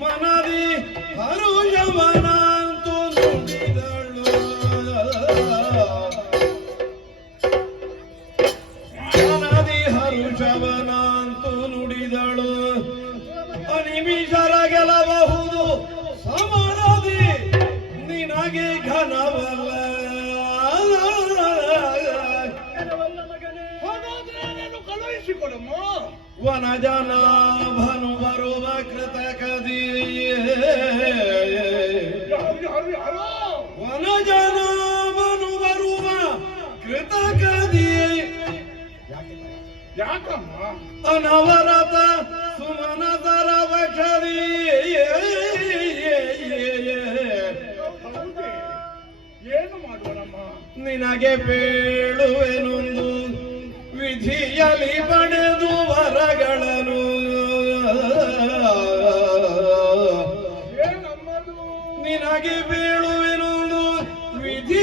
ಮನದಿ ಹರುಷವನಂತು ನುಡಿದಳು. ಮನದಿ ಹರುಷವನಂತು ನುಡಿದಳು. ಅನಿಮಿಷರ ಗೆಲಬಹುದು ಸಮರದಿ ನಿನಗೆ ಘನವಲ್ಲ. ನಾನು ಕಳುಹಿಸಿಕೊಡಮ್ಮ ವನಜನಾಭನು ಬರುವ ಕೃತಕದಿ ವನಜನಾಭನು ಬರುವ ಕೃತಕದಿ ಯಾಕಮ್ಮ? ಅನವರತ ಸುಮನತರ ವಕ್ಷದಿ ಹೌದೇ. ಏನು ಮಾಡುವನಮ್ಮ? ನಿನಗೆ ಬೇಳುವೆನೊಂದು ನಿಧಿಯಲಿ ಪಡೆದು ವರಗಳನ್ನು ನಿನಗೆ ಬೀಳುವಿರುವುದು ವಿಧಿ